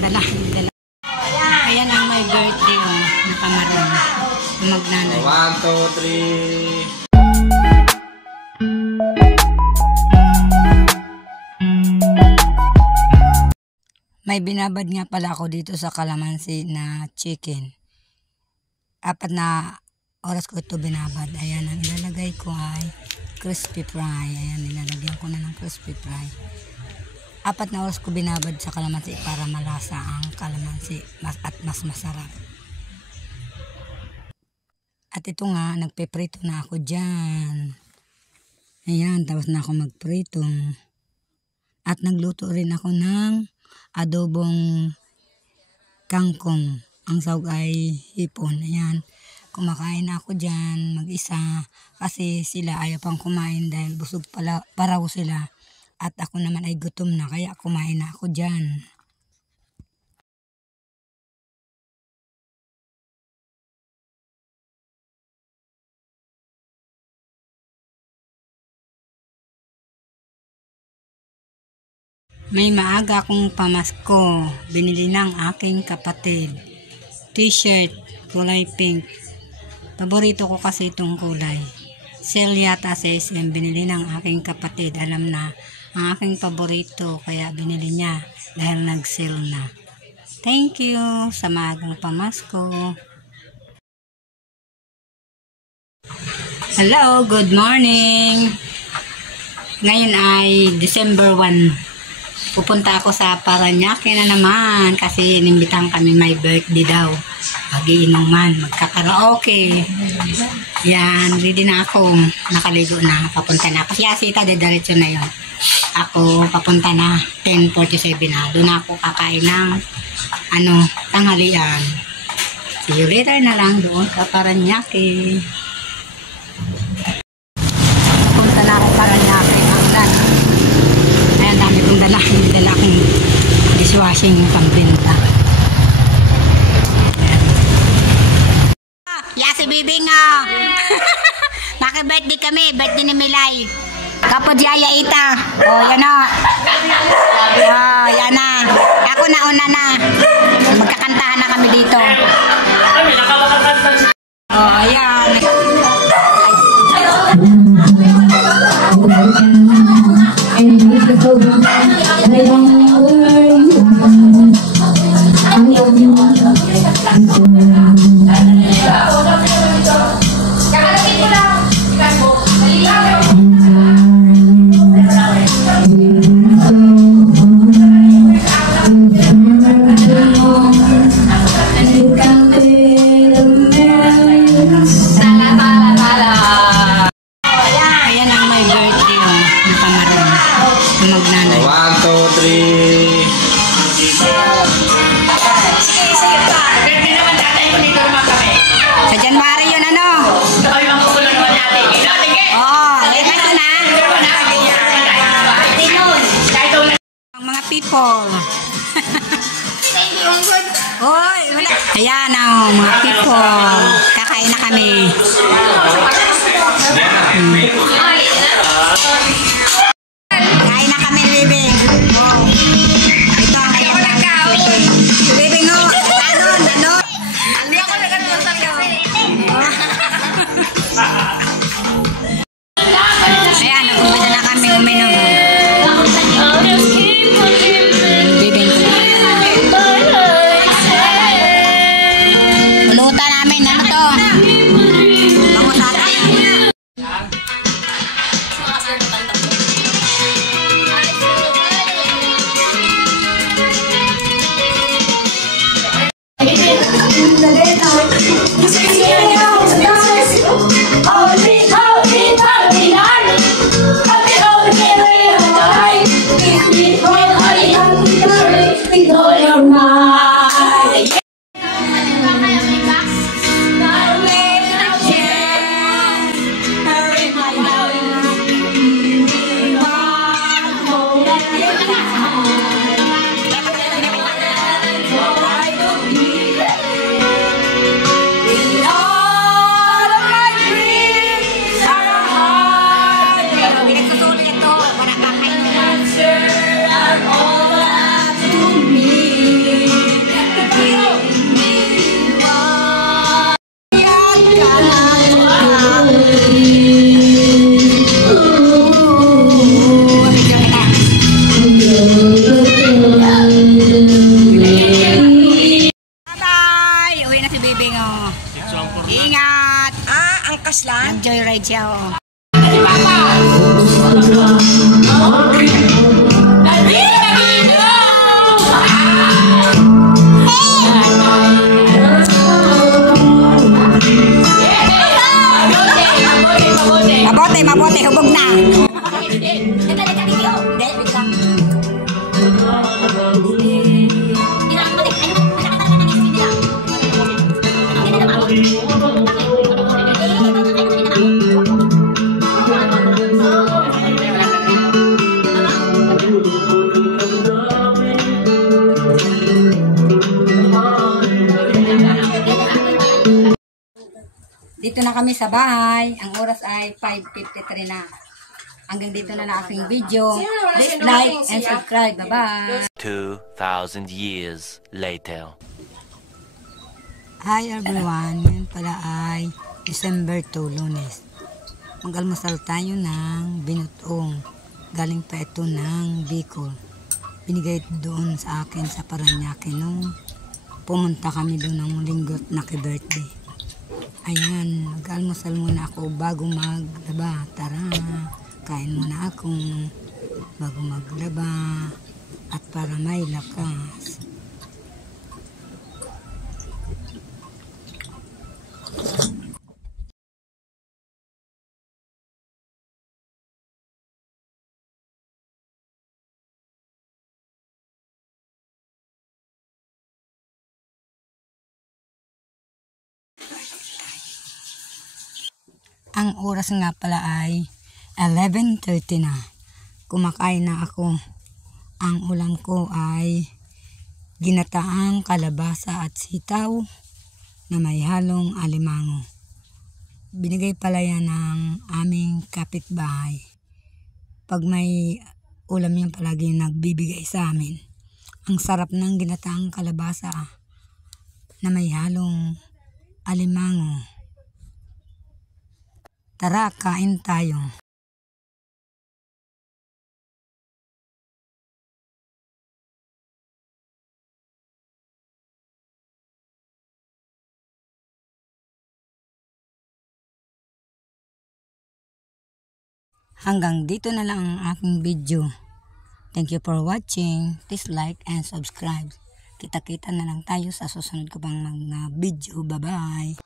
kong dala. Ayan ang my birthday, oh. Nakamaroon. Magnanay. 1, 2, 3. May binabad nga pala ako dito sa kalamansi na chicken. 4 na oras ko ito binabad. Ayan, ang ilalagay ko ay crispy fry. Ayan, nilalagyan ko na ng crispy fry. 4 na oras ko binabad sa kalamansi para malasa ang kalamansi at mas masarap. At ito nga, nagpeprito na ako dyan. Ayan, tapos na ako magprito. At nagluto rin ako ng adobong kangkong. Ang sahog ay hipon. Ayan, kumakain ako dyan mag-isa kasi sila ayaw pang kumain dahil busog pala paraw sila. At ako naman ay gutom na kaya kumain na ako dyan. May maaga akong pamasko. Binili ng aking kapatid. T-shirt, kulay pink. Paborito ko kasi itong kulay. Sale yata sa SM. Binili ng aking kapatid. Alam na ang aking paborito. Kaya binili niya dahil nag-sale na. Thank you sa maagang pamasko. Hello, good morning. Ngayon ay December 1. Pupunta ako sa Paranaque na naman kasi inimbitahan kami, may birthday daw. Mag-iinuman, magkakaraoke. Yan, ready na ako. Nakaligo na, papunta na ako. Si Asita, diretso na yon. Ako, papunta na, 10:47 na. Doon ako kakain ng, tanghalian. See you later na lang doon sa Paranaque. Papunta na ako Paranaque. Dala akong dishwashing pambenta. Si Bibing, maki-birthday kami, birthday ni Milay. Kapod Yaya Ita. Yan o. Yan na. Ako na una na. Magkakantahan na kami dito. Ayan. People. Oy, wala. Ayan o, mga people. Kakain na kami. Kakain na kami, Bibing. Ito ang ayan na. Bibing o, ano? Hindi ako nagkatusan kasi. Ayan, nakumpisa na kami uminom. na kami sa bahay. Ang oras ay 5:53 na. Hanggang dito na aking video. Please like and subscribe. Bye-bye. 2,000 years later. Hi everyone. Ngayon pala ay December 2, Lunes. Mag-almusal tayo ng binutong. Galing pa ito ng Bicol. Binigay doon sa akin sa Paranaque nung pumunta kami doon ng linggot na birthday. Ayan, mag-almusal muna ako bago maglaba. Tara, kain muna ako bago maglaba at para may lakas. Ang oras nga pala ay 11:30 na. Kumakain na ako. Ang ulam ko ay ginataang kalabasa at sitaw na may halong alimango. Binigay pala yan ng aming kapitbahay. Pag may ulam yan palagi nagbibigay sa amin. Ang sarap ng ginataang kalabasa na may halong alimango. Tara, kain tayo. Hanggang dito na lang ang aking video. Thank you for watching. Please like and subscribe. Kita-kita na lang tayo sa susunod ko pang mga video. Bye-bye.